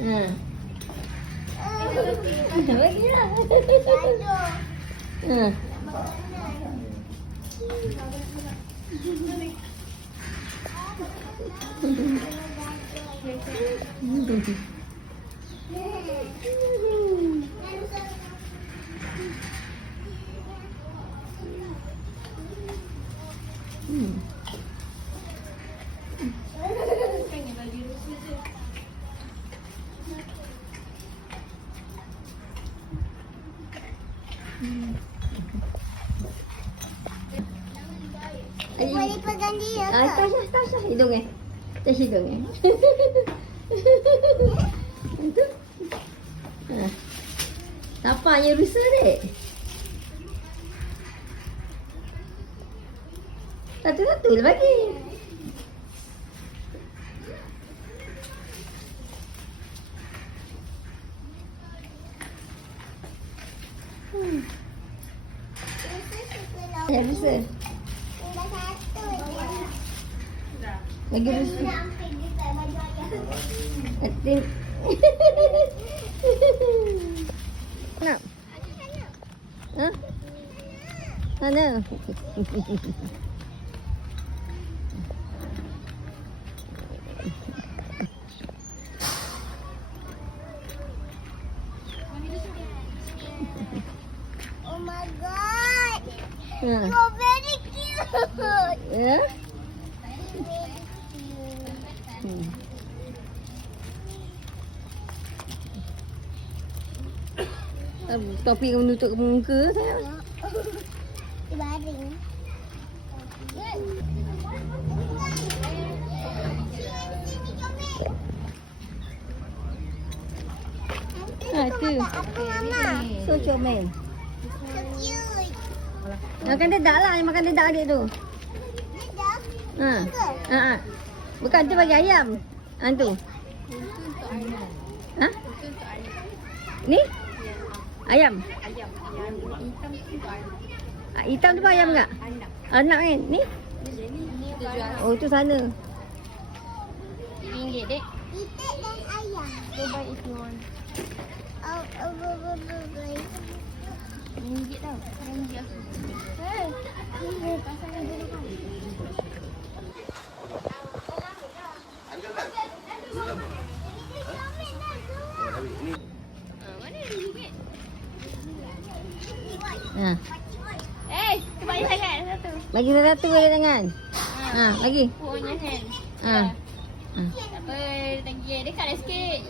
Bagilah. Boleh pegang dia ke? Touch lah hidung touch hidung Itu. Tapanya rusa dek. Satu-satu lah bagi. Ya rusa. Tinggal satu je. Bagi rusa. Sampai dia tak baju ayah. Atin. Nak? Ha? Mana? Oh my god. Ha. You're very cute. Ya? Topi yang menutup muka saya. Baring. Tu. Apa mama? So comel. So cute. Makan dedak lah, makan dedak adik tu. Dia dah. Bukan tu bagi ayam. Tu. Ha? Ni? Ayam. Hitam tu ayam enggak? Anak kan? Ni? Oh, tu sana. RM1 dek. Itik dan ayam. Go buy if you want. RM1 tau. RM1 aku. Pasangkan dulu kan. Mana RM1? Ha. Banyak sangat satu. Bagi satu bagi tangan. Bagi. Punya hand. Ha. Tak apa, tanggi. Dekat lah sikit.